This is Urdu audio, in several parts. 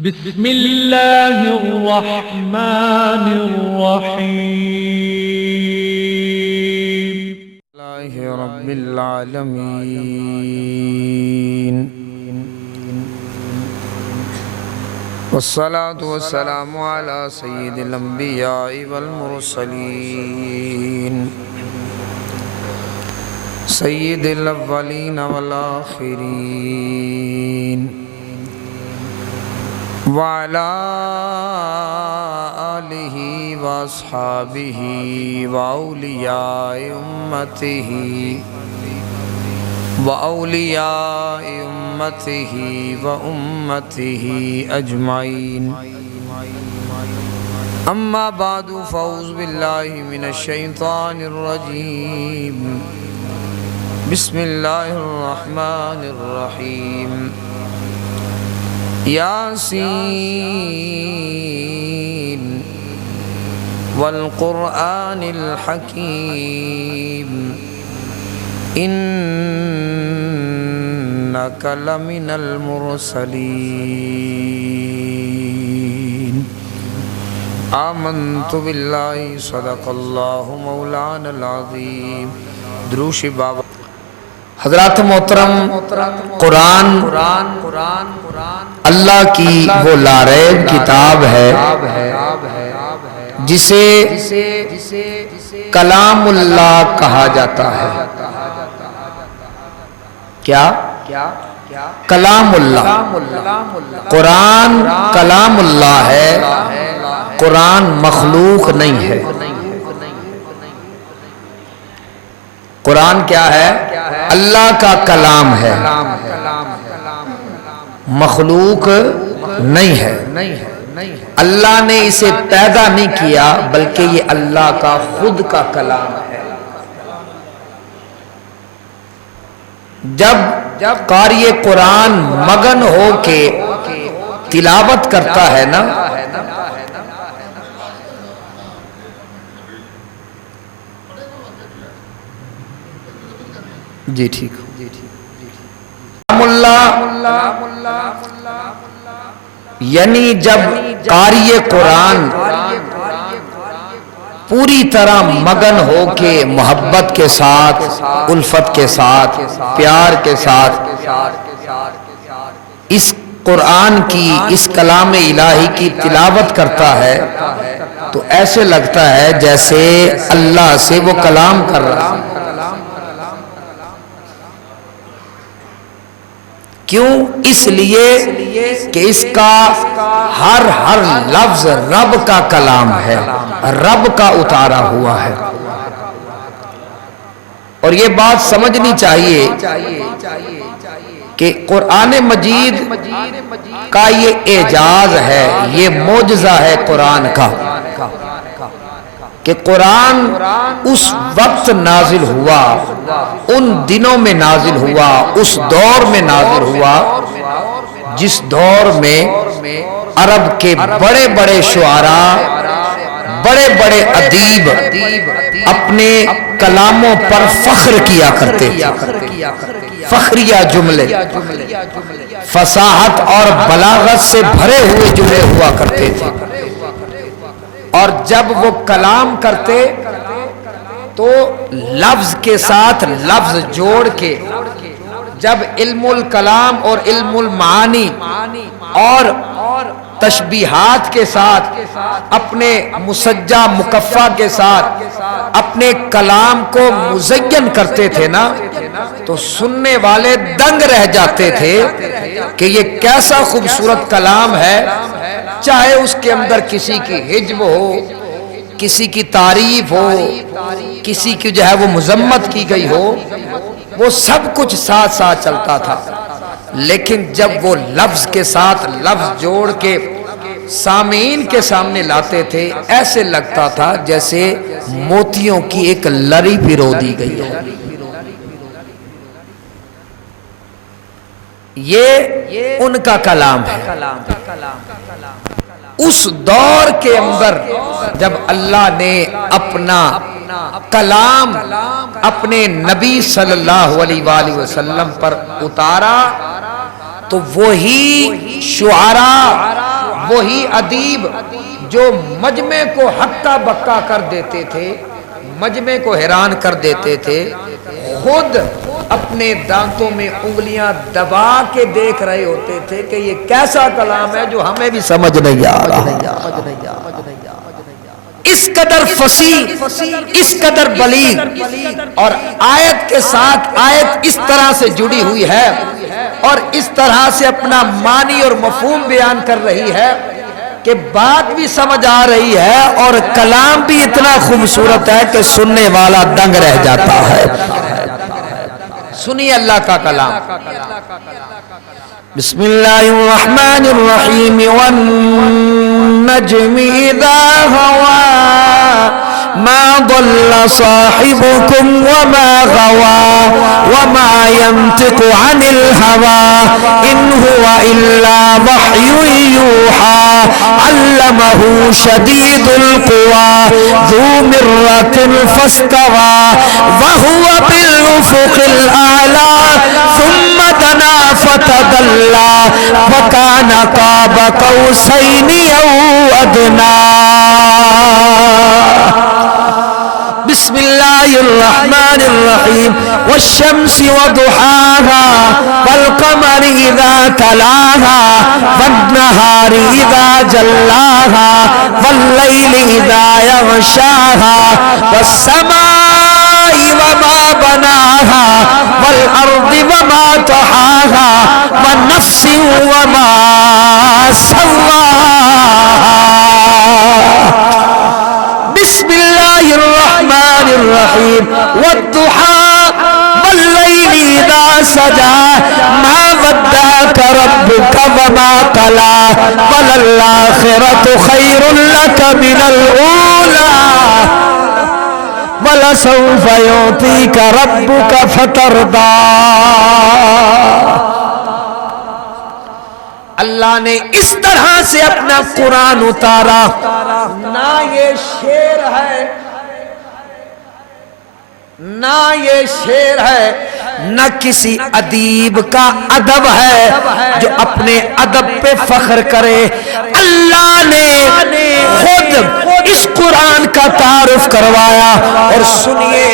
بسم اللہ الرحمن الرحیم اللہ رب العالمین والصلاة والسلام على سید الانبیاء والمرسلین سید الاولین والآخرین وعلى آلہ واصحابہ وأولیاء امتہ وأمتہ اجمعین اما بعد فاعوذ باللہ من الشیطان الرجیم بسم اللہ الرحمن الرحیم یاسین والقرآن الحکیم انک لمن المرسلین آمنت باللہ صدق اللہ مولانا العظیم دروش بابا حضرات محترم قرآن اللہ کی وہ لاریب کتاب ہے جسے کلام اللہ کہا جاتا ہے کیا کلام اللہ قرآن کلام اللہ ہے قرآن مخلوق نہیں ہے قرآن کیا ہے اللہ کا کلام ہے مخلوق نہیں ہے اللہ نے اسے پیدا نہیں کیا بلکہ یہ اللہ کا خود کا کلام ہے جب قاری قرآن مگن ہو کے تلاوت کرتا ہے نا جی ٹھیک یعنی جب قاری قرآن پوری طرح مگن ہو کے محبت کے ساتھ الفت کے ساتھ پیار کے ساتھ اس قرآن کی اس کلام الہی کی تلاوت کرتا ہے تو ایسے لگتا ہے جیسے اللہ سے وہ کلام کر رہا ہے کیوں اس لیے کہ اس کا ہر لفظ رب کا کلام ہے رب کا اتارا ہوا ہے اور یہ بات سمجھنی چاہیے کہ قرآن مجید کا یہ اعجاز ہے یہ معجزہ ہے قرآن کا کہ قرآن اس وقت نازل ہوا ان دنوں میں نازل ہوا اس دور میں نازل ہوا جس دور میں عرب کے بڑے بڑے شعراء بڑے بڑے ادیب اپنے کلاموں پر فخر کیا کرتے تھے فخریہ جملے فصاحت اور بلاغت سے بھرے ہوئے جملے ہوا کرتے تھے اور جب وہ کلام کرتے تو لفظ کے ساتھ لفظ جوڑ کے جب علم الکلام اور علم المعانی اور تشبیہات کے ساتھ اپنے مسجع مکفہ کے ساتھ اپنے کلام کو مزین کرتے تھے نا تو سننے والے دنگ رہ جاتے تھے کہ یہ کیسا خوبصورت کلام ہے چاہے اس کے اندر کسی کی حجب ہو کسی کی تعریف ہو کسی کی جو ہے وہ مذمت کی گئی ہو وہ سب کچھ ساتھ ساتھ چلتا تھا لیکن جب وہ لفظ کے ساتھ لفظ جوڑ کے سامعین کے سامنے لاتے تھے ایسے لگتا تھا جیسے موتیوں کی ایک لری پرو دی گئی ہے یہ ان کا کلام ہے اس دور کے اندر جب اللہ نے اپنا کلام اپنے نبی صلی اللہ علیہ وآلہ وسلم پر اتارا تو وہی شعراء وہی ادیب جو مجمع کو ہکا بکا کر دیتے تھے، مجمع کو حیران کر دیتے تھے، خود اپنے دانتوں میں انگلیاں دبا کے دیکھ رہے ہوتے تھے کہ یہ کیسا کلام ہے جو ہمیں بھی سمجھ نہیں آ رہا۔ اس قدر فصیح، اس قدر بلیغ، اور آیت کے ساتھ آیت اس طرح سے جڑی ہوئی ہے اور اس طرح سے اپنا معنی اور مفہوم بیان کر رہی ہے کہ بات بھی سمجھ آ رہی ہے اور کلام بھی اتنا خوبصورت ہے کہ سننے والا دنگ رہ جاتا ہے۔ سنیے اللہ کا کلام۔ بسم اللہ الرحمن الرحیم والنجم اذا ہوا ما ضل صاحبكم وما غوى وما ينطق عن الهوى إن هو إلا وحي يوحى علمه شديد القوى ذو مرة فاستوى وهو بالأفق الأعلى ثم دنا فتدلى وكان قاب قوسين أو أدنى۔ بسم اللہ الرحمن الرحیم والشمس وضحاها والقمر اذا تلاها والنهار اذا جلاها والليل اذا يغشاها والسماء وما بناها والارض وما طحاها والنفس وما سواها۔ بسم اللہ الرحمن الرحیم والضحى واللیل اذا سجى ما ودعك ربك وما قلى وللآخرة خير لك من الأولى ولسوف يعطيك ربك فترضى۔ اللہ نے اس طرح سے اپنا قرآن اتارا، نہ یہ شعر ہے، نہ یہ شعر ہے، نہ کسی ادیب کا ادب ہے جو اپنے ادب پہ فخر کرے۔ اللہ نے خود اس قرآن کا تعارف کروایا، اور سنیے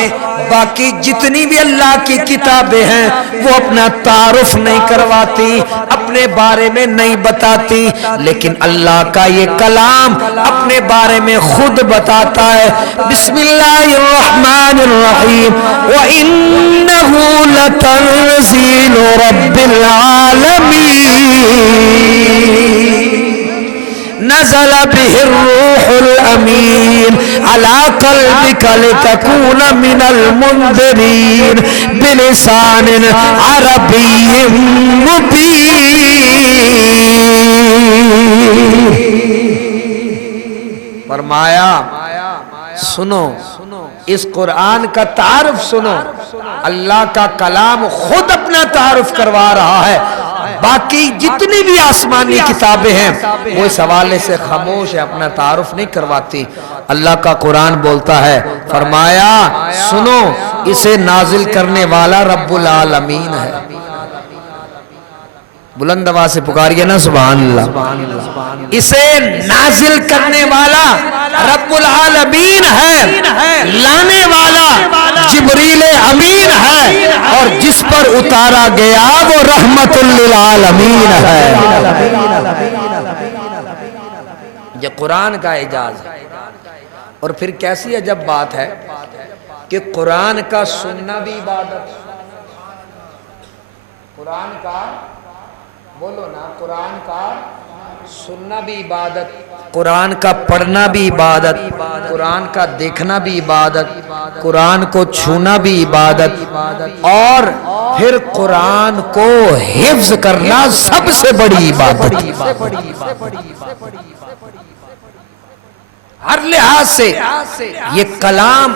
باقی جتنی بھی اللہ کی کتابیں ہیں وہ اپنا تعارف نہیں کرواتی، اپنے بارے میں نہیں بتاتی، لیکن اللہ کا یہ کلام اپنے بارے میں خود بتاتا ہے۔ بسم اللہ الرحمن الرحیم وَإِنَّهُ لَتَنزِيلُ رَبِّ الْعَالَمِينَ نزل به الروح الأمين على قلبك لتكون من المنذرين بلسان عربي مبين۔ فرمایا سنو، اس قرآن کا تعارف سنو، اللہ کا کلام خود اپنا تعارف کروا رہا ہے۔ باقی جتنی بھی آسمانی کتابیں ہیں وہ اس حوالے سے خاموش ہے، اپنا تعارف نہیں کرواتی۔ اللہ کا قرآن بولتا ہے، فرمایا سنو، اسے نازل کرنے والا رب العالمین ہے۔ بلند آواز سے پکاریے نا سبحان اللہ۔ اسے نازل کرنے والا رب العالمین ہے، لانے والا جبریل امین ہے، اور جس پر اتارا گیا وہ رحمت للعالمین ہے۔ یہ قرآن کا اعجاز ہے۔ اور پھر کیسی عجب بات ہے کہ قرآن کا سننا بھی عبادت، قرآن کا بولو نا، قرآن کا سننا بھی عبادت، قرآن کا پڑھنا بھی عبادت، قرآن کا دیکھنا بھی عبادت، قرآن کو چھونا بھی عبادت، اور پھر قرآن کو حفظ کرنا سب سے بڑی عبادت۔ ہر لحاظ سے یہ کلام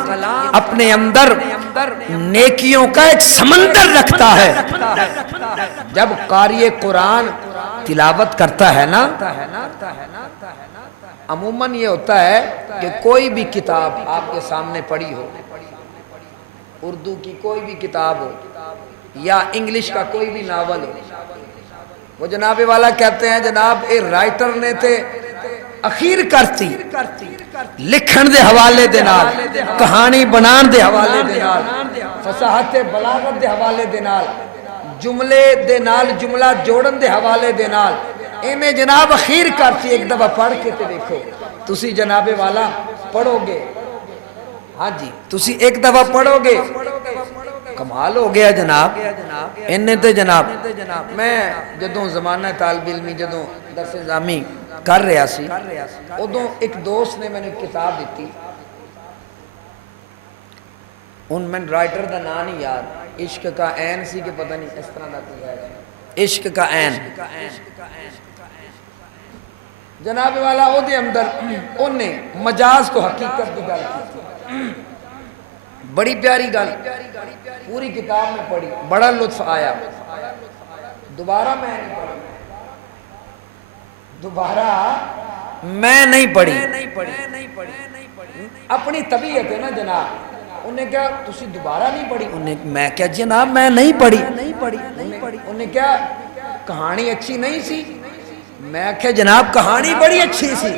اپنے اندر نیکیوں کا ایک سمندر رکھتا ہے۔ جب قاری قرآن تلاوت کرتا ہے نا، عموماً یہ ہوتا ہے کہ کوئی بھی کتاب آپ کے سامنے پڑھی ہو، اردو کی کوئی بھی کتاب ہو یا انگلش کا کوئی بھی ناول ہو، وہ جناب والا کہتے ہیں جناب اے رائٹر نے تے اخیر کرتی لکھن دے حوالے دے نال کہانی بنان دے حوالے دے نال فصاحت بلاغت دے حوالے دے نال جملے دے نال جملہ جوڑن دے حوالے دے نال انہیں جناب اخیر کرتی ایک دفعہ پڑھ کے تے دیکھو تسی جناب والا پڑھو گے ہاں جی تسی ایک دفعہ پڑھو گے کمال ہو گیا جناب انہیں تے جناب میں جدوں زمانہ طالب علمی جدوں درس نظامی کر رہا سی ادوں ایک دوست نے میں نے کتاب دیتی ان میں رائٹر دا نام نہیں یاد عشق کا عین سی کہ پتہ نہیں اس طرح دا کوئی ہے عشق کا عین جناب والا او دے اندر انہیں مجاز تو حقیقت دی گل کی بڑی پیاری گل پوری کتاب میں پڑھی بڑا لطف آیا دوبارہ میں نہیں پڑھی اپنی طبیعت ہے نا جناب انہیں کیا تسی دوبارہ نہیں پڑھی میں کیا جناب میں نہیں پڑھی انہیں کیا کہانی اچھی نہیں سی میں کیا جناب کہانی بڑی اچھی سی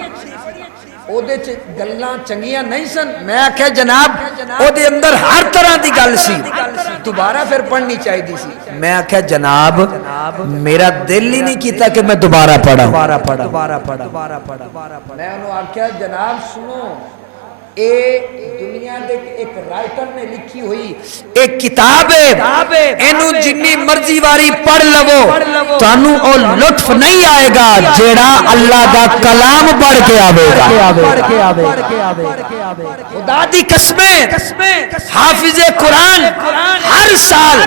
او دے گلاں چنگیاں نہیں سن میں کیا جناب او دے اندر ہر طرح دی گل سی دوبارہ پھر پڑھنی چاہیے سی میں کیا جناب میرا دل ہی نہیں کیتا کہ میں دوبارہ پڑھا میں انہوں آکھیا جناب سنو اے دنیا دے ایک رائٹر نے لکھی ہوئی ایک کتاب ہے اینو جنی مرضی واری پڑھ لو تانوں او لطف نہیں آئے گا جیڑا اللہ دا کلام پڑھ کے آوے گا خدا دی قسمیں حافظ قرآن ہر سال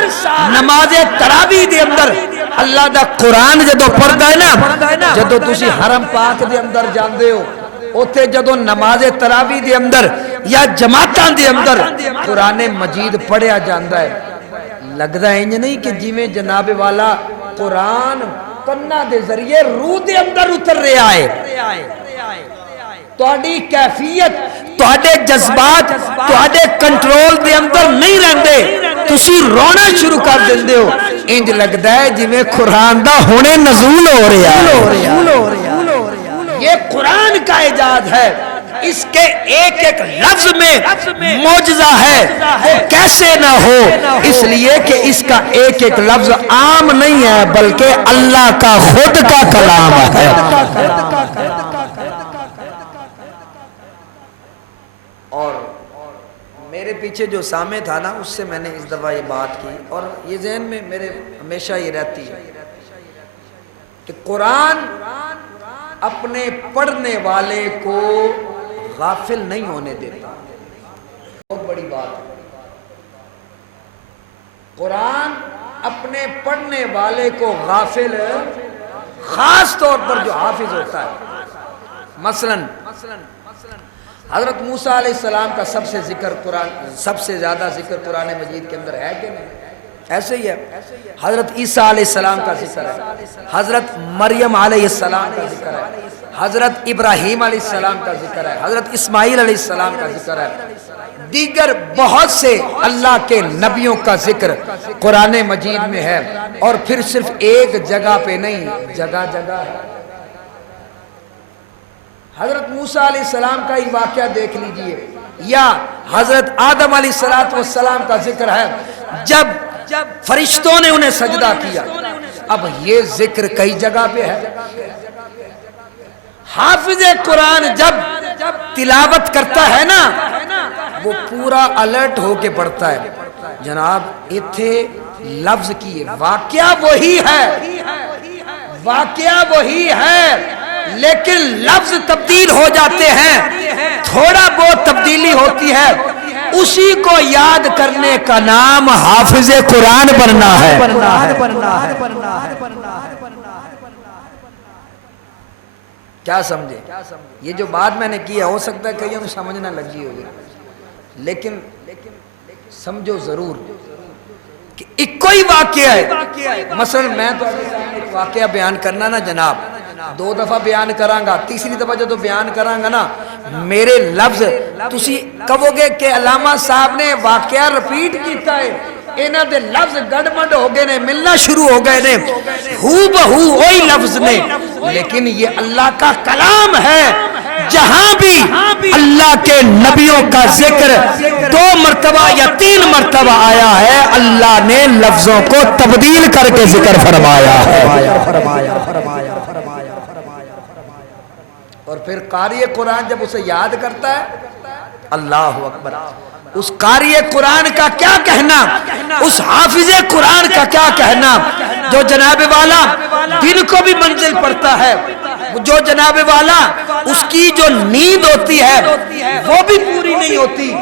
نماز تراویح دے اندر اللہ دا قرآن جدو پڑھدا ہے نا جدو تسی حرم پاک دے اندر جاندے ہو اوتھے جدو نماز تراویح دے اندر یا جماعتاں دے اندر قرآن مجید پڑھیا جاندا ہے لگدا ہے انج نہیں کہ جویں جناب والا قرآن کنا دے ذریعے روح دے اندر اتر رہا ہے تہاڈی کیفیت تہاڈے جذبات تہاڈے کنٹرول دے اندر نہیں رہندے تسی رونا شروع کر دیندے ہو انج لگدا ہے جویں قرآن دا ہونے نزول ہو رہا ہے یہ قرآن کا اعجاز ہے اس کے ایک ایک لفظ میں معجزہ ہے وہ کیسے نہ ہو اس لیے کہ اس کا ایک ایک لفظ عام نہیں ہے بلکہ اللہ کا خود کا کلام ہے اور میرے پیچھے جو سامع تھا نا اس سے میں نے اس دفعہ یہ بات کی اور یہ ذہن میں میرے ہمیشہ یہ رہتی ہے کہ قرآن اپنے پڑھنے والے کو غافل نہیں ہونے دیتا بہت بڑی بات ہے قرآن اپنے پڑھنے والے کو غافل خاص طور پر جو حافظ ہوتا ہے مثلا حضرت موسیٰ علیہ السلام کا سب سے زیادہ ذکر قرآن مجید کے اندر ہے کہ نہیں ایسے ہی ہے حضرت عیسیٰ علیہ السلام کا ذکر ہے حضرت مریم علیہ السلام کا ذکر ہے حضرت ابراہیم علیہ السلام کا ذکر ہے حضرت اسماعیل علیہ السلام کا ذکر ہے دیگر بہت سے اللہ کے نبیوں کا ذکر قرآن مجید میں ہے اور پھر صرف ایک جگہ پہ نہیں جگہ جگہ ہے حضرت موسیٰ علیہ السلام کا ہی واقعہ دیکھ لیجئے یا حضرت آدم علیہ السلام کا ذکر ہے جب فرشتوں نے انہیں سجدہ کیا اب یہ ذکر کئی جگہ پہ ہے حافظ قرآن جب تلاوت کرتا ہے نا وہ پورا الرٹ ہو کے پڑھتا ہے جناب اتھے لفظ کی واقعہ وہی ہے لیکن لفظ تبدیل ہو جاتے ہیں تھوڑا بہت تبدیلی ہوتی ہے اسی کو یاد کرنے کا نام حافظ قرآن بننا ہے کیا سمجھے یہ جو بات میں نے کی ہے ہو سکتا ہے کہیں ہم سمجھنا لگی ہوگی لیکن سمجھو ضرور کہ ایک کوئی واقعہ ہے مثلا میں تو ایک واقعہ بیان کرنا نا جناب 2 دفعہ بیان کرانگا تیسری دفعہ جو بیان کرانگا نا میرے لفظ تسی کہو گے کہ علامہ صاحب نے واقعہ رپیٹ کیتا ہے انہاں دے لفظ گڑبڑ ہو گئے نے، ملنا شروع ہو گئے نے ہو بہو وہی لفظ نے، لیکن یہ اللہ کا کلام ہے۔ جہاں بھی اللہ کے نبیوں کا ذکر 2 مرتبہ یا 3 مرتبہ آیا ہے، اللہ نے لفظوں کو تبدیل کر کے ذکر فرمایا ہے۔ اور پھر قاری قرآن جب اسے یاد کرتا ہے، اللہ اکبر، اس قاری قرآن کا کیا کہنا، اس حافظ قرآن کا کیا کہنا، جو جناب والا دن کو بھی منزل پڑتا ہے، جو جناب والا اس کی جو نیند ہوتی ہے وہ بھی پوری نہیں ہوتی،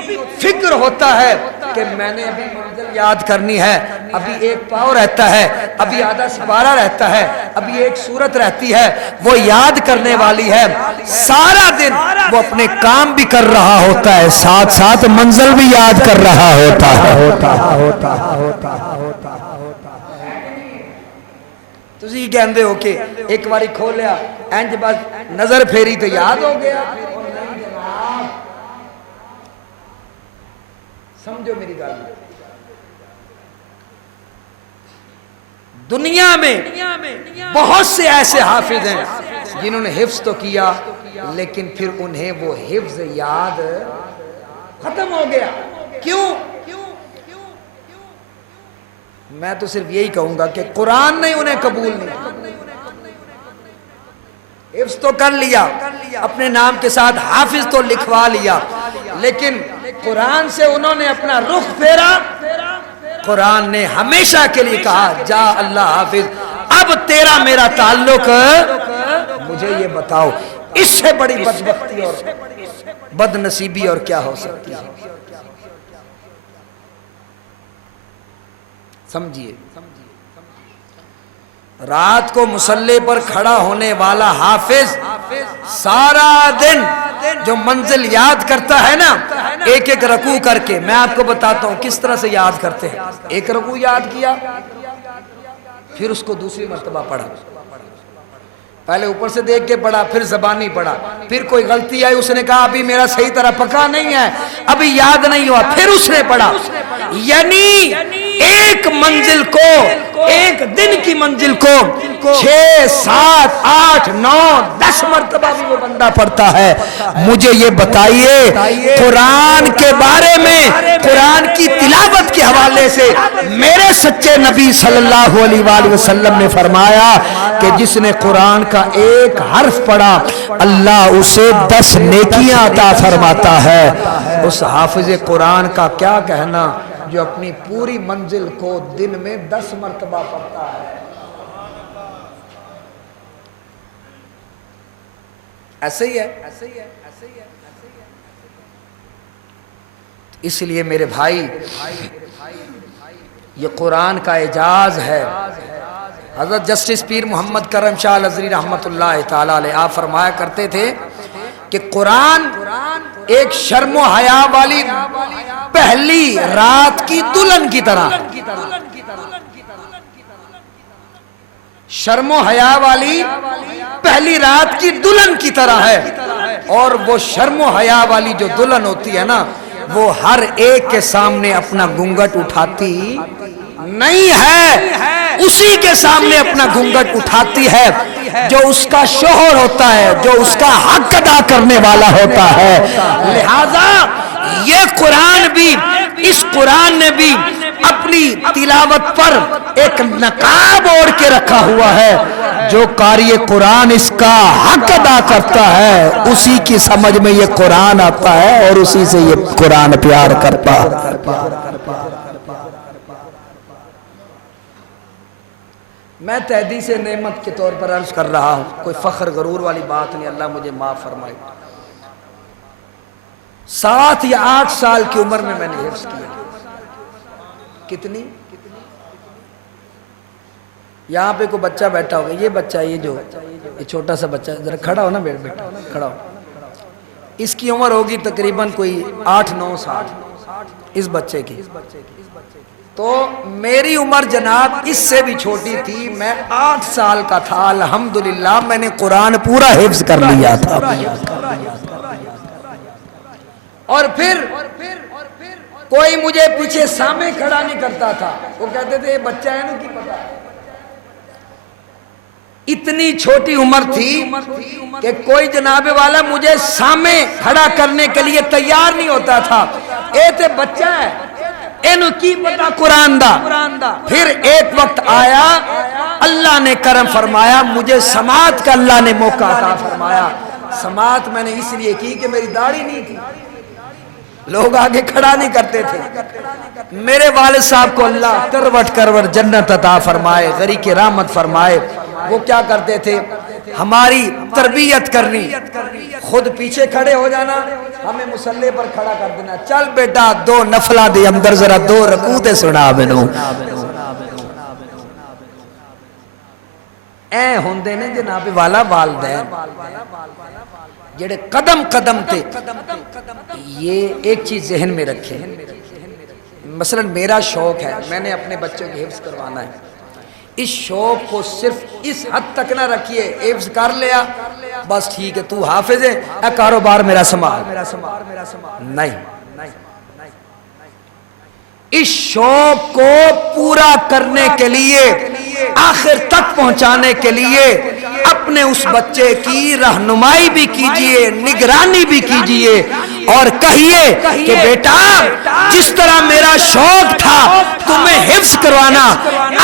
فکر ہوتا ہے کہ میں نے ابھی منزل یاد کرنی ہے، ابھی 1 پاؤ رہتا ہے، ابھی آدھا سپارہ رہتا ہے، ابھی 1 سورت رہتی ہے، وہ یاد کرنے والی ہے۔ سارا دن وہ اپنے کام بھی کر رہا ہوتا ہے، ساتھ ساتھ منزل بھی یاد کر رہا ہوتا ہے۔ تسی کہندے ہو کہ ایک باری کھولیا انج بس نظر پھیری تو یاد ہو گیا، سمجھو میری گل، دنیا میں بہت سے ایسے حافظ ہیں جنہوں نے حفظ تو کیا لیکن پھر انہیں وہ حفظ یاد ختم ہو گیا۔ کیوں؟ میں تو صرف یہی کہوں گا کہ قرآن نے انہیں قبول نہیں، حفظ تو کر لیا، اپنے نام کے ساتھ حافظ تو لکھوا لیا، لیکن قرآن سے انہوں نے اپنا رخ پھیرا۔ قرآن نے ہمیشہ کے لیے کہا جا اللہ حافظ، اب تیرا میرا تعلق، مجھے یہ بتاؤ اس سے بڑی بدبختی اور بد نصیبی اور کیا ہو سکتی ہے؟ سمجھیے، رات کو مصلی پر کھڑا ہونے والا حافظ سارا دن جو منزل یاد کرتا ہے نا، 1 رکوع کر کے، میں آپ کو بتاتا ہوں کس طرح سے یاد کرتے ہیں۔ 1 رکوع یاد کیا، پھر اس کو دوسری مرتبہ پڑھا، پہلے اوپر سے دیکھ کے پڑھا، پھر زبانی پڑھا، پھر کوئی غلطی آئی، اس نے کہا ابھی میرا صحیح طرح پکا نہیں ہے، ابھی یاد نہیں ہوا، پھر اس نے پڑھا۔ یعنی ایک منزل کو، ایک دن کی منزل کو 6 7 8 9 10 مرتبہ بھی وہ بندہ پڑھتا ہے۔ مجھے یہ بتائیے قرآن کے بارے میں، قرآن کی تلاوت کے حوالے سے میرے سچے نبی صلی اللہ علیہ وآلہ وسلم نے فرمایا کہ جس نے قرآن کا 1 حرف پڑھا اللہ اسے 10 نیکیاں عطا فرماتا ہے۔ اس حافظ قرآن کا کیا کہنا جو اپنی پوری منزل کو دن میں 10 مرتبہ پڑھتا ہے۔ ایسے ہی ہے۔ اس لیے میرے بھائی یہ قرآن کا اعجاز ہے۔ حضرت جسٹس پیر محمد کرم شاہ الازہری رحمت اللہ تعالی علیہ آپ فرمایا کرتے تھے کہ قرآن ایک شرم و حیا والی پہلی رات کی دلہن کی طرح، شرم و حیا والی پہلی رات کی دلہن کی طرح ہے۔ اور وہ شرم و حیا والی جو دلہن ہوتی ہے نا، وہ ہر ایک کے سامنے اپنا گھونگھٹ اٹھاتی نہیں ہے، اسی کے سامنے اپنا گھونگھٹ اٹھاتی ہے جو اس کا شوہر ہوتا ہے، جو اس کا حق ادا کرنے والا ہوتا ہے۔ لہذا یہ قرآن بھی، اس قرآن نے بھی اپنی تلاوت پر ایک نقاب اوڑھ کے رکھا ہوا ہے۔ جو قاری قرآن اس کا حق ادا کرتا ہے اسی کی سمجھ میں یہ قرآن آتا ہے اور اسی سے یہ قرآن پیار کرتا ہے۔ میں تحدیث نعمت کے طور پر عرض کر رہا ہوں، کوئی فخر غرور والی بات نہیں، اللہ مجھے معاف فرمائے۔ 7 یا 8 سال کی عمر میں نے حفظ کیا۔ کتنی؟ یہاں پہ کوئی بچہ بیٹھا ہوگا، یہ بچہ، یہ چھوٹا سا بچہ، ذرا کھڑا ہو نا بیٹا، کھڑا ہو، اس کی عمر ہوگی تقریباً کوئی 8-9 سال اس بچے کی۔ تو میری عمر جناب اس سے بھی چھوٹی تھی، میں 8 سال کا تھا، الحمدللہ میں نے قرآن پورا حفظ کر لیا تھا۔ اور پھر کوئی مجھے پیچھے سامنے کھڑا نہیں کرتا تھا، وہ کہتے تھے یہ بچہ ہے نا کی پتا۔ اتنی چھوٹی عمر تھی کہ کوئی جناب والا مجھے سامنے کھڑا کرنے کے لیے تیار نہیں ہوتا تھا، اے تے بچہ ہے اینو کی پتا قرآن دا۔ پھر ایک وقت آیا اللہ نے کرم فرمایا، مجھے سماعت کا اللہ نے موقع عطا فرمایا۔ سماعت میں نے اس لیے کی کہ میری داڑھی نہیں تھی، لوگ آگے کھڑا نہیں کرتے تھے۔ میرے والد صاحب کو اللہ کروٹ کروٹ جنت عطا فرمائے، غری کی رحمت فرمائے۔ وہ کیا کرتے تھے، ہماری تربیت کرنی، خود پیچھے کھڑے ہو جانا، ہمیں مصلی پر کھڑا کر دینا، چل بیٹا دو نفلہ دے اندر ذرا دو رکوع سنا مینو۔ اے ہوندے نے جناب والا والدین جڑے قدم قدم تے۔ یہ ایک چیز ذہن میں رکھیں، مثلا میرا شوق ہے، میں نے اپنے بچوں کو حفظ کروانا ہے، اس شوق کو صرف اس حد تک نہ رکھیے حفظ کر لیا بس ٹھیک ہے تو حافظ ہے اے کاروبار میرا سنبھال، نہیں، اس شوق کو پورا کرنے کے لیے، آخر تک پہنچانے کے لیے اپنے اس بچے کی رہنمائی بھی کیجئے، نگرانی بھی کیجئے، اور کہیے کہ بیٹا جس طرح میرا شوق تھا تمہیں حفظ کروانا،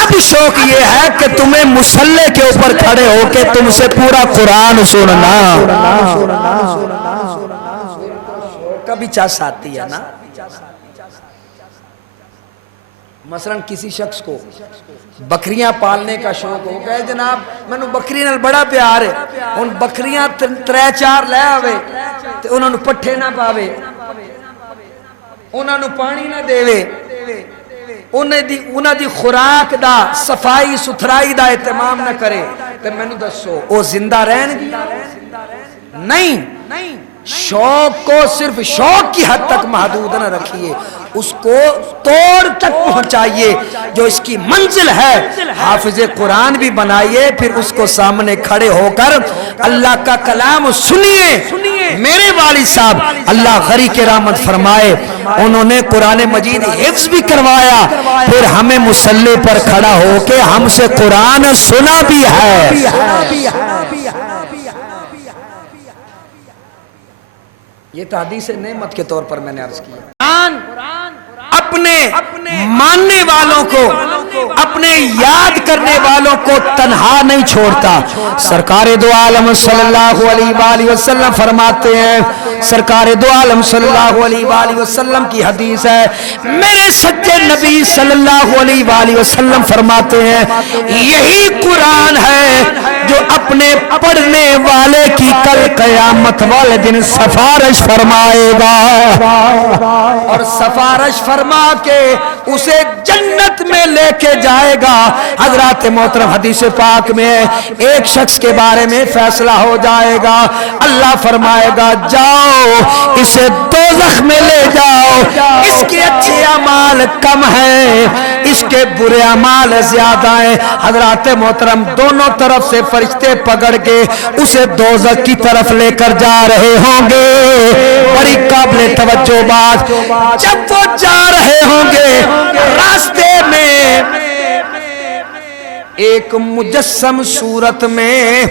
اب شوق یہ ہے کہ تمہیں مصلی کے اوپر کھڑے ہو کے تم سے پورا قرآن سننا۔ کبھی چاس آتی ہے نا، مثلا کسی شخص کو بکریاں پالنے کا شوق ہو گئے، جناب میں نے بکری نال بڑا پیار ہے، ان بکریاں 3-4 لے آوے تے انہاں نو پٹھے نہ پاوے، انہاں نو پانی نہ دیوے، انہاں دی خوراک دا صفائی ستھرائی دا اہتمام نہ کرے، تے میں نے دسو او زندہ رہن گی؟ نہیں۔ شوق کو صرف شوق کی حد تک محدود نہ رکھیے، اس کو توڑ تک پہنچائیے، جو اس کی منزل ہے حافظ قرآن بھی بنائیے، پھر اس کو سامنے کھڑے ہو کر اللہ کا کلام سنیے۔ میرے والد صاحب اللہ غری کے رحمت فرمائے، انہوں نے قرآن مجید حفظ بھی کروایا، پھر ہمیں مصلی پر کھڑا ہو کے ہم سے قرآن سنا بھی ہے۔ یہ تو حدیث نعمت کے طور پر میں نے عرض کیا۔ اپنے ماننے والوں کو، اپنے یاد کرنے والوں کو تنہا نہیں چھوڑتا۔ سرکار دو عالم صلی اللہ علیہ وآلہ وسلم فرماتے ہیں، سرکار دو عالم صلی اللہ علیہ وآلہ وسلم کی حدیث ہے، میرے سچے نبی صلی اللہ علیہ وآلہ وسلم فرماتے ہیں یہی قرآن ہے جو اپنے پڑھنے والے کی کل قیامت والے دن سفارش فرمائے گا، اور سفارش فرما کے اسے جنت میں لے کے جائے گا۔ حضرات محترم حدیث پاک میں ایک شخص کے بارے میں فیصلہ ہو جائے گا، اللہ فرمائے گا جاؤ اسے دوزخ میں لے جاؤ، اس کے اچھے اعمال کم ہیں، اس کے برے اعمال زیادہ ہیں۔ حضرات محترم دونوں طرف سے فرشتے پکڑ کے اسے دوزخ کی طرف لے کر جا رہے ہوں گے۔ بڑی قابل توجہ بات، جب وہ جا رہے ہوں گے راستے میں ایک مجسم صورت میں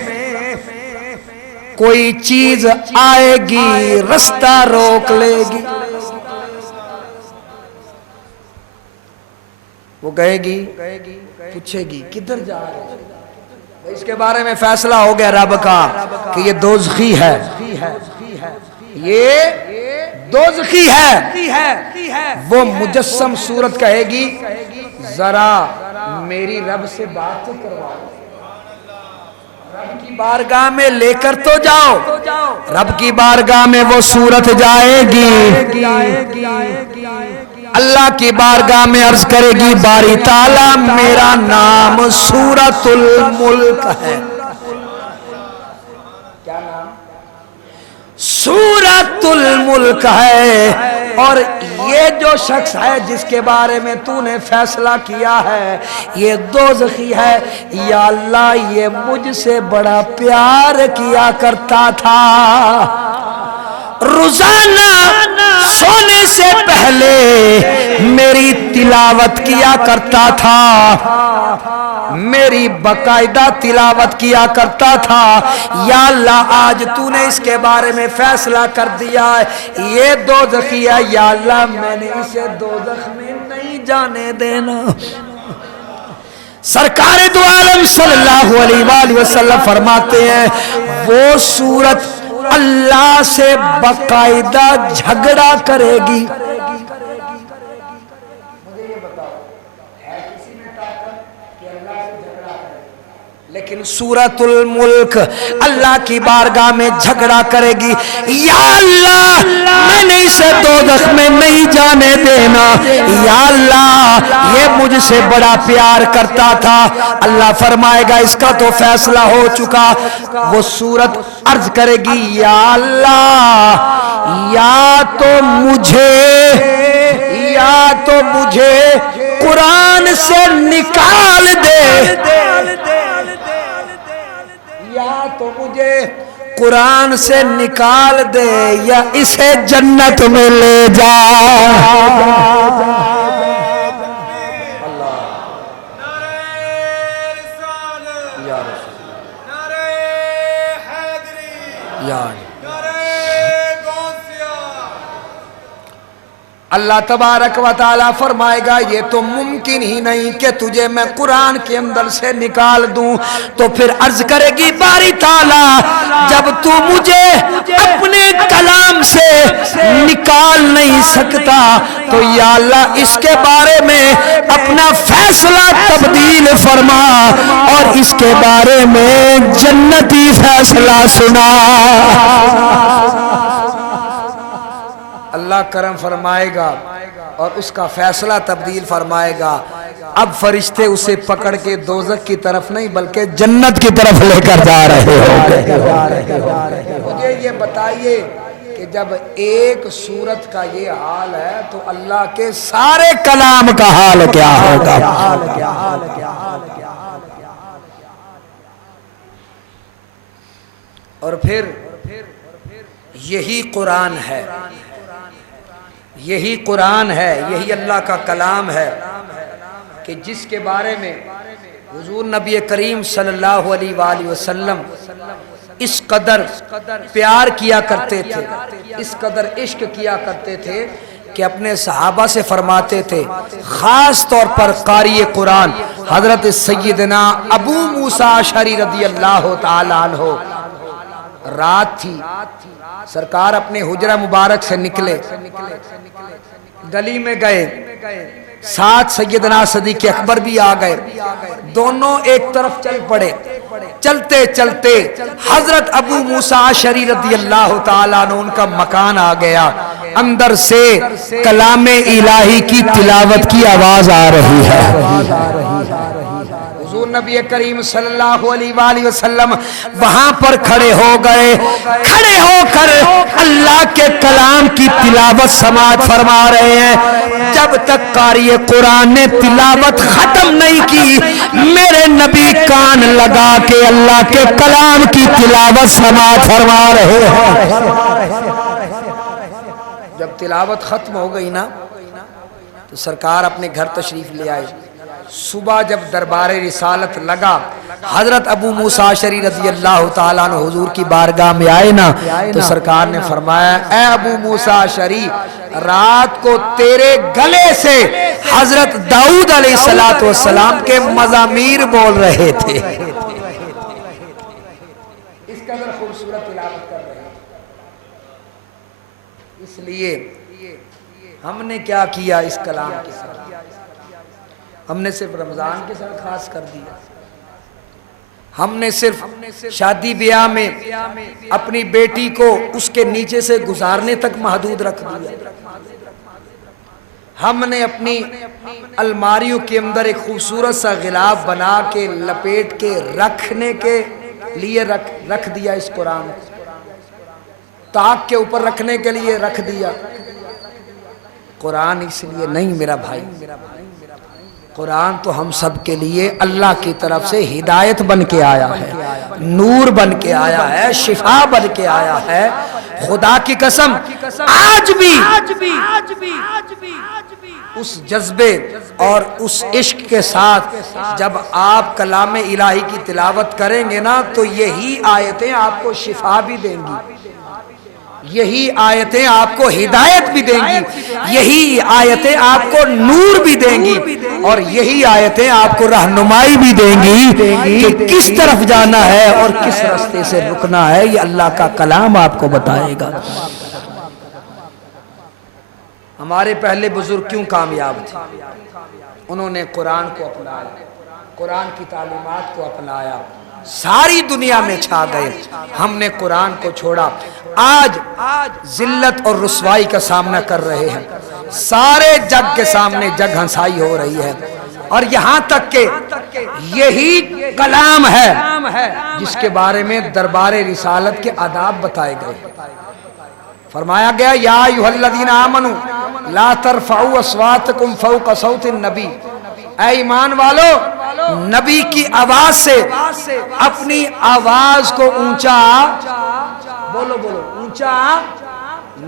کوئی چیز آئے گی، رستہ روک لے گی، وہ کہے گی، پوچھے گی کدھر جا رہے؟ اس کے بارے میں فیصلہ ہو گیا رب کا کہ یہ دوزخی ہے، یہ دوزخی ہے۔ وہ مجسم صورت کہے گی ذرا میری رب سے بات کرواؤ، رب کی بارگاہ میں لے کر تو جاؤ۔ رب کی بارگاہ میں وہ صورت جائے گی، اللہ کی بارگاہ میں عرض کرے گی باری تعالیٰ میرا نام سورۃ الملک ہے۔ کیا نام؟ سورۃ الملک ہے، اور یہ جو شخص ہے جس کے بارے میں تو نے فیصلہ کیا ہے یہ دوزخی ہے، یا اللہ یہ مجھ سے بڑا پیار کیا کرتا تھا، روزانہ سونے سے پہلے میری تلاوت کیا کرتا تھا، میری باقاعدہ تلاوت کیا کرتا تھا۔ یا اللہ آج تو نے اس کے بارے میں فیصلہ کر دیا ہے یہ دوزخی ہے، یا اللہ میں نے اسے دوزخ میں نہیں جانے دینا۔ سرکار دو عالم صلی اللہ علیہ وآلہ وسلم فرماتے ہیں وہ سورت اللہ سے باقاعدہ جھگڑا کرے گی۔ لیکن سورۃ الملک اللہ کی بارگاہ میں جھگڑا کرے گی، یا اللہ میں نے اسے دوزخ میں نہیں جانے دینا، یا اللہ یہ مجھ سے بڑا پیار کرتا تھا۔ اللہ فرمائے گا اس کا تو فیصلہ ہو چکا۔ وہ سورت عرض کرے گی یا اللہ یا تو مجھے قرآن سے نکال دے، یا تو مجھے قرآن سے نکال دے یا اسے جنت میں لے جا۔ اللہ تبارک و تعالی فرمائے گا یہ تو ممکن ہی نہیں کہ تجھے میں قرآن کے اندر سے نکال دوں۔ تو پھر عرض کرے گی باری تعالی جب تو مجھے اپنے کلام سے نکال نہیں سکتا تو یا اللہ اس کے بارے میں اپنا فیصلہ تبدیل فرما اور اس کے بارے میں جنتی فیصلہ سنا۔ اللہ کرم فرمائے گا اور اس کا فیصلہ تبدیل فرمائے گا۔ اب فرشتے اسے پکڑ کے دوزخ کی طرف نہیں بلکہ جنت کی طرف لے کر جا رہے ہیں۔ مجھے یہ بتائیے کہ جب ایک سورت کا یہ حال ہے تو اللہ کے سارے کلام کا حال کیا ہوگا؟ اور پھر یہی قرآن ہے، یہی قرآن ہے، یہی اللہ کا کلام ہے کہ جس کے بارے میں حضور نبی کریم صلی اللہ علیہ وآلہ وسلم اس قدر پیار کیا کرتے تھے، اس قدر عشق کیا کرتے تھے کہ اپنے صحابہ سے فرماتے تھے، خاص طور پر قاری قرآن حضرت سیدنا ابو موسیٰ اشعری رضی اللہ تعالیٰ عنہ، رات تھی، سرکار اپنے حجرہ مبارک سے نکلے، گلی میں گئے، ساتھ سیدنا صدیق اکبر بھی آ گئے، دونوں ایک طرف چل پڑے۔ چلتے چلتے حضرت ابو موسیٰ اشعری رضی اللہ تعالیٰ عنہ ان کا مکان آ گیا، اندر سے کلام الہی کی تلاوت کی آواز آ رہی ہے۔ حضور نبی کریم صلی اللہ علیہ وآلہ وسلم وہاں پر کھڑے ہو گئے، کھڑے ہو کر اللہ کے کلام کی تلاوت سماعت فرما رہے ہیں۔ جب تک قاری قرآن نے تلاوت ختم نہیں کی میرے نبی کان لگا کے اللہ کے کلام کی تلاوت سماعت فرما رہے ہیں۔ جب تلاوت ختم ہو گئی نا تو سرکار اپنے گھر تشریف لے آئے۔ صبح جب دربار رسالت لگا حضرت ابو موسیٰ اشعری رضی اللہ تعالیٰ عنہ حضور کی بارگاہ میں آئے نا تو سرکار نے فرمایا اے ابو موسیٰ اشعری رات کو تیرے گلے سے حضرت داؤد علیہ السلام کے مزامیر بول رہے تھے۔ اس قدر خوبصورت تلاوت کر رہے ہیں۔ اس لیے ہم نے کیا کیا اس کلام کے ساتھ؟ ہم نے صرف رمضان کے ساتھ خاص کر دیا، ہم نے صرف شادی بیاہ میں اپنی بیٹی کو اس کے نیچے سے گزارنے تک محدود رکھ دیا، ہم نے اپنی الماریوں کے اندر ایک خوبصورت سا غلاف بنا کے لپیٹ کے رکھنے کے لیے رکھ دیا، اس قرآن کو تاک کے اوپر رکھنے کے لیے رکھ دیا۔ قرآن اس لیے نہیں میرا بھائی، قرآن تو ہم سب کے لیے اللہ کی طرف سے ہدایت بن کے آیا ہے۔ نور بن کے آیا ہے، شفا بن کے آیا ہے۔ خدا کی قسم آج بھی اس جذبے اور اس عشق کے ساتھ جب آپ کلام الہی کی تلاوت کریں گے نا تو یہی آیتیں آپ کو شفا بھی دیں گی، یہی آیتیں آپ کو ہدایت بھی دیں گی، یہی آیتیں آپ کو نور بھی دیں گی، اور یہی آیتیں آپ کو رہنمائی بھی دیں گی کہ کس طرف جانا ہے اور کس راستے سے رکنا ہے۔ یہ اللہ کا کلام آپ کو بتائے گا۔ ہمارے پہلے بزرگ کیوں کامیاب تھے؟ انہوں نے قرآن کو اپنایا، قرآن کی تعلیمات کو اپنایا، ساری دنیا میں چھا گئے۔ ہم نے قرآن کو چھوڑا، آج ذلت اور رسوائی کا سامنا کر رہے ہیں، سارے جگ کے سامنے جگ ہنسائی ہو رہی ہے، اور یہاں تک کہ یہی کلام ہے جس کے بارے میں دربار رسالت کے آداب بتائے گئے۔ فرمایا گیا یا ایھا الذین آمنوا لا ترفعوا اصواتکم فوق صوت النبی، اے ایمان والو نبی کی آواز سے اپنی آواز کو اونچا بولو اونچا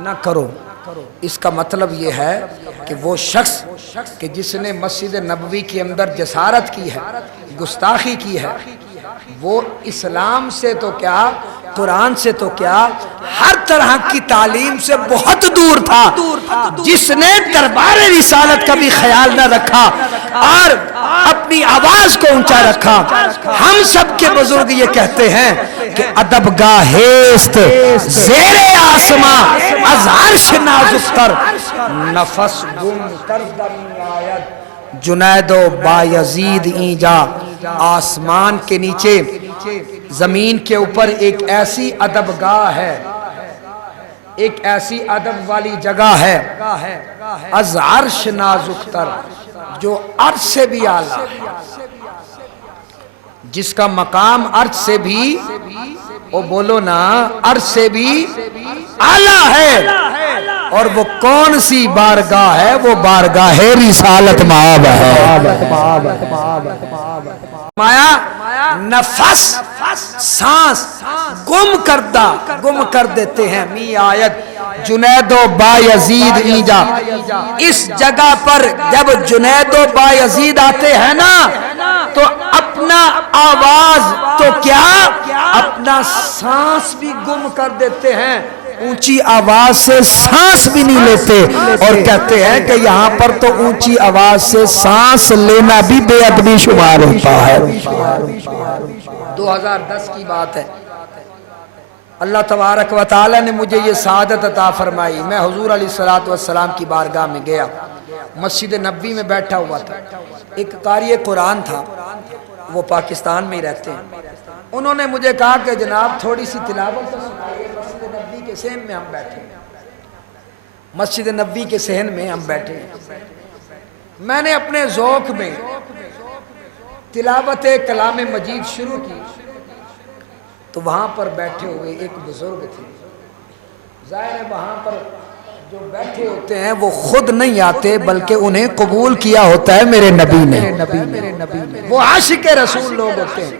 نہ کرو۔ اس کا مطلب یہ ہے کہ وہ شخص کہ جس نے مسجد نبوی کے اندر جسارت کی ہے، گستاخی کی ہے، وہ اسلام سے تو کیا، قرآن سے تو کیا، ہر طرح کی تعلیم سے بہت دور تھا۔ جس نے دربار رسالت کا بھی خیال نہ رکھا اور اپنی آواز کو اونچا رکھا، ہم سب کے بزرگ یہ کہتے ہیں کہ ادب گاہست زیر آسماں از عرش نازک تر، نفس گم تر دمی آید جنید و بایزید اینجا۔ آسمان کے نیچے زمین کے اوپر ایک ایسی ادب گاہ ہے، ایک ایسی ادب والی جگہ ہے، از عرش نازک تر، جو عرش سے بھی اعلیٰ ہے، جس کا مقام عرش سے بھی، او بولو نا، عرش سے بھی اعلیٰ ہے۔ اور وہ کون سی بارگاہ ہے؟ وہ بارگاہ رسالت مآب ہے۔ مایا نفس سانس گم کر دیتے ہیں، می آیت جنید و بایزید اینجا۔ اس جگہ پر جب جنید و بایزید آتے ہیں نا تو اپنا آواز تو کیا، اپنا سانس بھی گم کر دیتے ہیں، اونچی آواز سے سانس بھی نہیں لیتے، اور کہتے ہیں کہ یہاں پر تو اونچی آواز سے سانس لینا بھی بے ادبی شمار ہوتا ہے۔ 2010 کی بات ہے، اللہ تبارک و تعالی نے مجھے یہ سعادت عطا فرمائی۔ میں حضور علیہ الصلوۃ والسلام کی بارگاہ میں گیا، مسجد نبوی میں بیٹھا ہوا تھا، ایک قاری قرآن تھا، وہ پاکستان میں ہی رہتے ہیں۔ انہوں نے مجھے کہا کہ جناب تھوڑی سی تلاوت سنائیے، مسجد نبوی کے صحن میں ہم بیٹھے ہیں، مسجد نبوی کے صحن میں ہم بیٹھے ہیں۔ میں نے اپنے ذوق میں تلاوت کلام مجید شروع کی تو وہاں پر بیٹھے ہوئے ایک بزرگ تھے، ظاہر ہے وہاں پر جو بیٹھے ہوتے ہیں وہ خود نہیں آتے بلکہ انہیں قبول کیا ہوتا ہے میرے نبی نے، وہ عاشق رسول لوگ ہوتے ہیں۔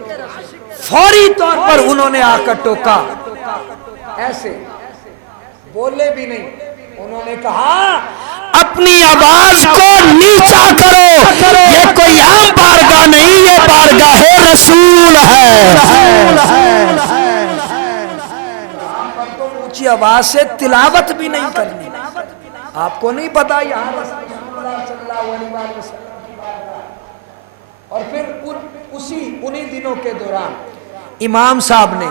فوری طور پر انہوں نے آ کر ٹوکا، ایسے بولے بھی نہیں، انہوں نے کہا اپنی آواز کو نیچا کرو، یہ کوئی عام بارگاہ نہیں، یہ بارگاہ رسول ہے۔ اونچی آواز سے تلاوت بھی نہیں کرنی۔ آپ کو نہیں پتا یہاں رسول اللہ صلی اللہ علیہ وسلم کی بارگاہ، اور پھر انہی دنوں کے دوران امام صاحب نے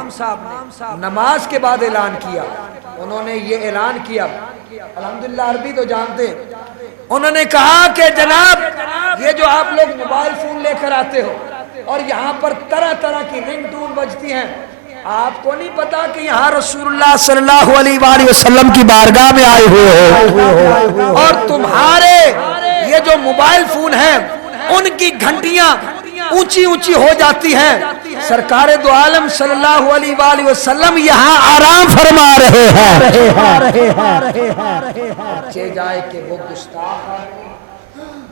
نماز کے بعد اعلان کیا، انہوں نے یہ اعلان کیا، الحمدللہ عربی تو جانتے ہیں، انہوں نے کہا کہ جناب یہ جو آپ لوگ موبائل فون لے کر آتے ہو اور یہاں پر طرح طرح کی رنگ ٹون بجتی ہیں، آپ کو نہیں پتا کہ یہاں رسول اللہ صلی اللہ علیہ وآلہ وسلم کی بارگاہ میں آئے ہوئے ہو، اور تمہارے یہ جو موبائل فون ہیں ان کی گھنٹیاں اونچی اونچی ہو جاتی ہیں، سرکار دو عالم صلی اللہ علیہ وآلہ وسلم یہاں آرام فرما رہے ہیں۔ بچے جائے کہ وہ گستاخ ہے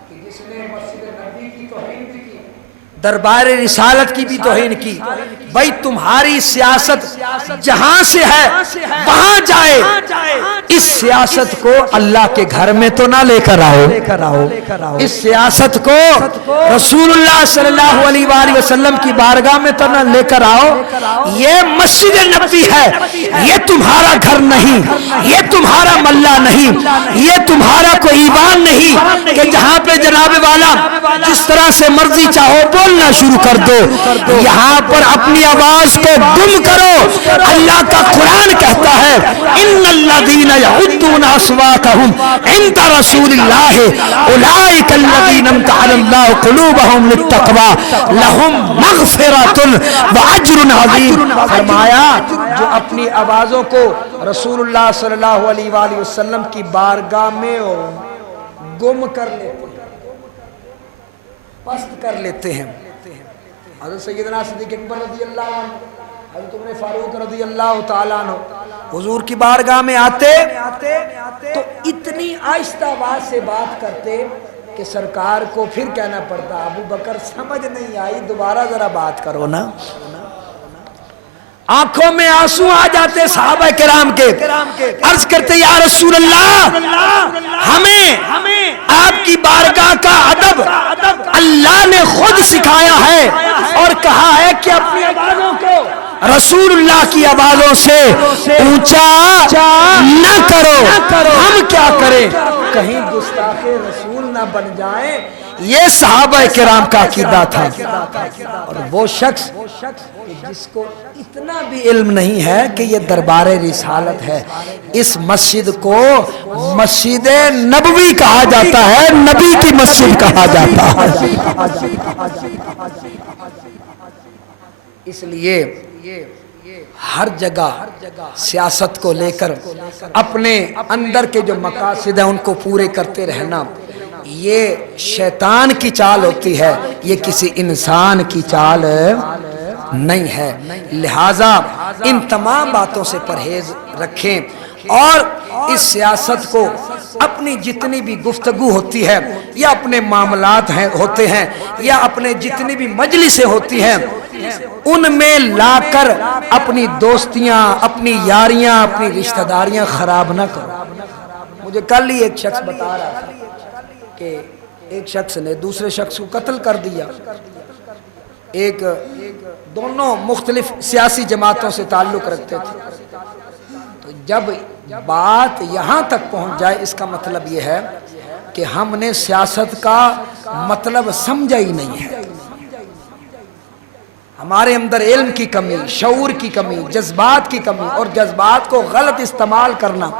کہ جس نے مسجد نبی کی توہین بھی کی، دربار رسالت کی بھی توہین کی. بھائی تمہاری سیاست جہاں سے ہے وہاں جائے, اس سیاست کو اللہ کے گھر میں تو نہ لے کر آؤ, اس سیاست کو رسول اللہ صلی اللہ علیہ وآلہ وسلم کی بارگاہ میں تو نہ لے کر آؤ. یہ مسجد نبوی ہے, یہ تمہارا گھر نہیں, یہ تمہارا ملہ نہیں, یہ تمہارا کوئی ایوان نہیں کہ جہاں پہ جناب والا جس طرح سے مرضی چاہو بولنا شروع کر دو. یہاں پر اپنی آواز کو گم کرو. اللہ کا قرآن کہتا ہے ان الذین یغضون اصواتهم عند رسول اللہ اولئک الذین امتحن اللہ قلوبهم للتقوی لهم مغفرۃ واجر عظیم. فرمایا جو اپنی آوازوں کو رسول اللہ صلی اللہ علیہ وآلہ وسلم کی بارگاہ میں گم کر لیتے ہیں, پست کر لیتے ہیں. حضرت سیدنا صدیق اکبر رضی اللہ عنہ, حضرت عمر فاروق رضی اللہ تعالیٰ عنہ حضور کی بارگاہ میں آتے تو اتنی آہستہ آواز سے بات کرتے کہ سرکار کو پھر کہنا پڑتا ابو بکر سمجھ نہیں آئی, دوبارہ ذرا بات کرو نا. آنکھوں میں آنسو آ جاتے صحابہ کرام کے, عرض کرتے یا رسول اللہ ہمیں آپ کی بارگاہ کا ادب اللہ نے خود سکھایا ہے اور کہا ہے کہ اپنی آوازوں کو رسول اللہ کی آوازوں سے اونچا نہ کرو. ہم کیا کریں, کہیں گستاخ رسول نہ بن جائیں. یہ صحابہ کرام کا عقیدہ تھا. اور وہ شخص جس کو اتنا بھی علم نہیں ہے کہ یہ دربار رسالت ہے, اس مسجد کو مسجد نبوی کہا جاتا ہے, نبی کی مسجد کہا جاتا ہے. اس لیے ہر جگہ سیاست کو لے کر اپنے اندر کے جو مقاصد ہیں ان کو پورے کرتے رہنا یہ شیطان کی چال ہوتی ہے, یہ کسی انسان کی چال نہیں ہے. لہٰذا ان تمام باتوں سے پرہیز رکھیں اور اس سیاست کو اپنی جتنی بھی گفتگو ہوتی ہے یا اپنے معاملات ہوتے ہیں یا اپنے جتنی بھی مجلسیں ہوتی ہیں ان میں لا کر اپنی دوستیاں, اپنی یاریاں, اپنی رشتہ داریاں خراب نہ کرو. مجھے کل ہی ایک شخص بتا رہا تھا کہ ایک شخص نے دوسرے شخص کو قتل کر دیا. دونوں مختلف سیاسی جماعتوں سے تعلق رکھتے تھے. تو جب بات یہاں تک پہنچ جائے اس کا مطلب یہ ہے کہ ہم نے سیاست کا مطلب سمجھا ہی نہیں ہے. ہمارے اندر علم کی کمی, شعور کی کمی, جذبات کی کمی اور جذبات کو غلط استعمال کرنا.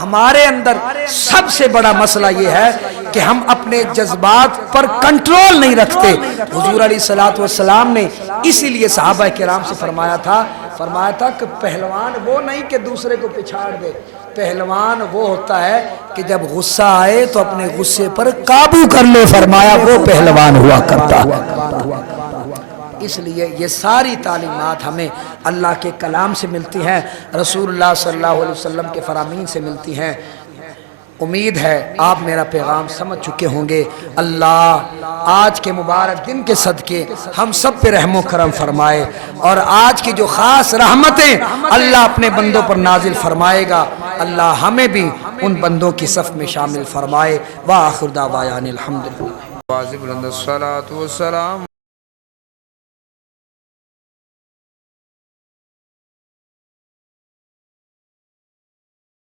ہمارے اندر سب سے بڑا مسئلہ یہ ہے کہ ہم اپنے جذبات پر کنٹرول نہیں رکھتے. حضور علیہ الصلوۃ والسلام نے اسی لیے صحابہ کرام سے فرمایا تھا کہ پہلوان وہ نہیں کہ دوسرے کو پچھاڑ دے, پہلوان وہ ہوتا ہے کہ جب غصہ آئے تو اپنے غصے پر قابو کر لے. فرمایا وہ پہلوان ہوا کرتا. اس لیے یہ ساری تعلیمات ہمیں اللہ کے کلام سے ملتی ہیں, رسول اللہ صلی اللہ علیہ وسلم کے فرامین سے ملتی ہیں. امید ہے آپ میرا پیغام سمجھ چکے ہوں گے. اللہ آج کے مبارک دن کے صدقے ہم سب پہ رحم و کرم فرمائے اور آج کی جو خاص رحمتیں اللہ اپنے بندوں پر نازل فرمائے گا اللہ ہمیں بھی ان بندوں کی صف میں شامل فرمائے. وآخر دعوانا الحمدللہ.